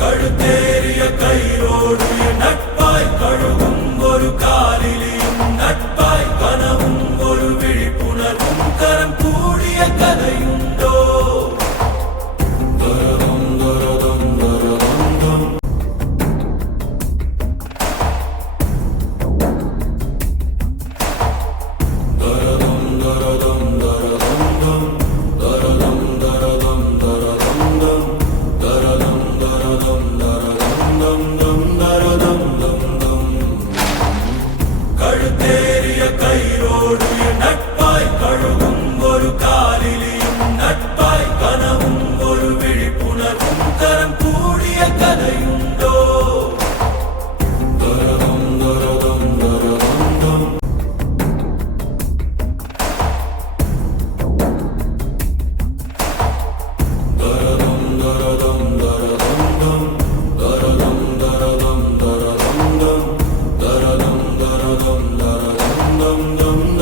கழுத்தேறிய கயிறோடு நட்பாய் கழுவும் ஒரு காலிலியும் நட்பாய் கனவும் ஒரு விழிப்புணர்வும் கரம் கூடிய கதையுண்டோ கழுத்தேறிய கயிறோடு நட்பாய் கழுவும் ஒரு காலிலியும் நட்பாய் கனவும் ஒரு விழிப்புணர்வும் கரம் கூடிய கதையுண்டோ dum dum